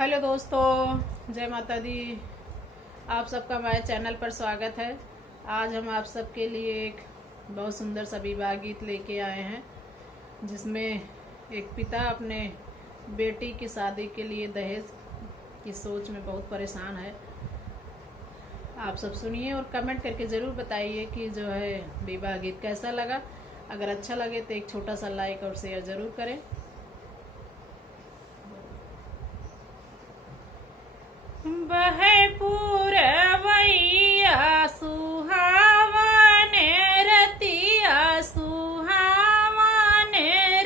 Hello दोस्तों, जय माता दी। आप सबका हमारे चैनल पर स्वागत है। आज हम आप सबके लिए एक बहुत सुंदर सा विवाह गीत लेके आए हैं, जिसमें एक पिता अपने बेटी की शादी के लिए दहेज की सोच में बहुत परेशान है। आप सब सुनिए और कमेंट करके ज़रूर बताइए कि जो है विवाह गीत कैसा लगा। अगर अच्छा लगे तो एक छोटा सा लाइक और शेयर ज़रूर करें। बहे पूरवैया सुहावन रतिया, सुहावन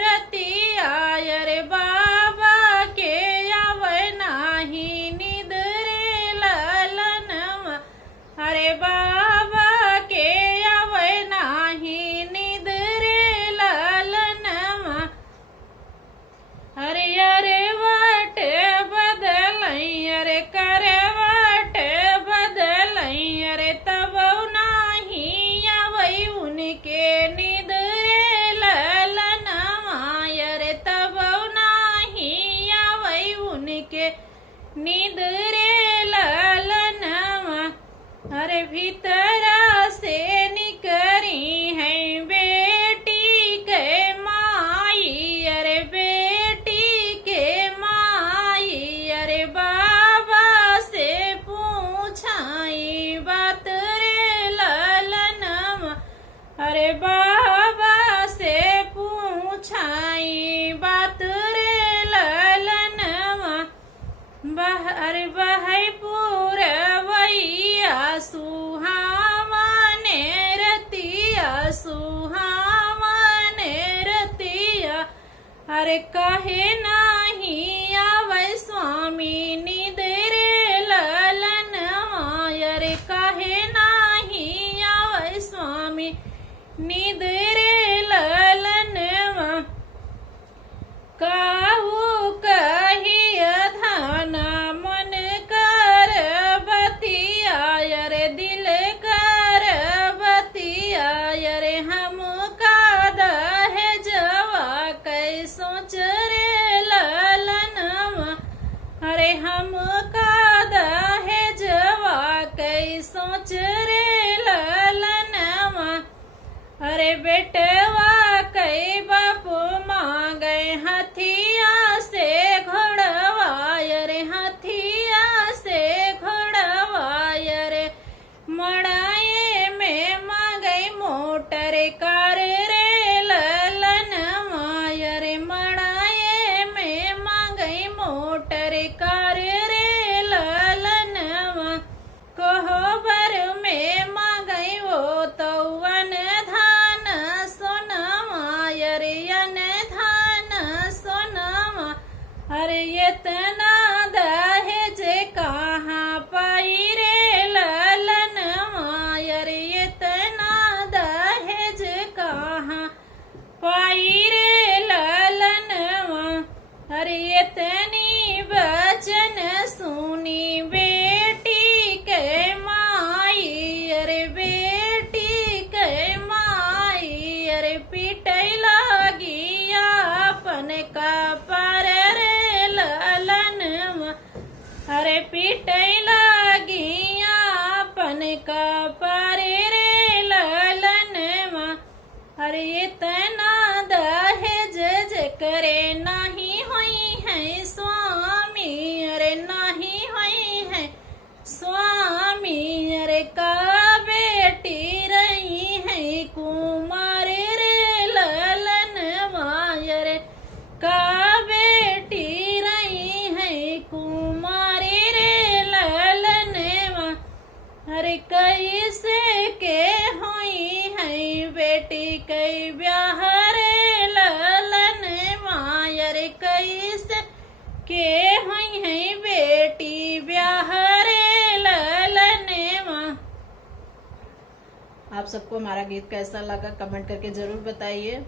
रतिया, अरे बाबा के आवे नाही निद्रे ललनवा, अरे बाबा के आवे नाही निद्रे ललनवा, अरे अरे वट बदलई, अरे करवट बदलई, अरे तब नाही आवई उनके निद्रे ललनवा, अरे तब नाही आवई उनके निद्रे ललनवा, अरे भीतरा से निकरी है बेटी के माई, अरे बेटी के माई, अरे बाबा से पूछाई बात रे ललनवा, अरे बाबा से पूछाई बात रे ललनवा, अरे बहै पूरवैया सुहावन रतिया, सुहावन रतिया, अरे कहे नाही आवे स्वामी निद्रे ललनवा, अरे कहे नाही आवे स्वामी निद्रे ललनवा, काहू कहिय धाना मन कर बतिया, अरे दिल कर बतिया, अरे हम का दहेजवा कै सोच रे ललनवा, अरे हम का दहेजवा कै सोच रे ललनवा, अरे बेटवा कई बाप मांगे हथिया से घोड़वा, अरे हथिया से घोड़वा, अरे मड़ाए में मांगे मोटर कार रे ललनवा, अरे मड़ाए में मांगे मोटर कार रे ललनवा, कोहबर में मांगे वो तौवन धान सोनवा, अरे अन धान सोनवा, अरे इतना दहेज कहाँ पाई रे ललनवा, अरे इतना दहेज कहाँ पाई रे ललनवा, अरे इतनी वचन सुनी बेटी के माई, अरे बेटी के माई, अरे पिटई लागी अपन का पर रे ललनवा, अरे पिटई लागी अपन का पर रे ललनवा, अरे इतना दहेज करे नहीं हुई है स्वामी, अरे नहीं हुई है स्वामी, अरे का बेटी रही है कुमार रे ललनवा, अरे का बेटी रही है कुमार रे ललनवा, अरे कैसे के हुई है बेटी कई ब्याह रे ललनवा, अरे कैसे के हुई है बेटी ब्याह रे ललनवा। आप सबको हमारा गीत कैसा लगा कमेंट करके जरूर बताइए।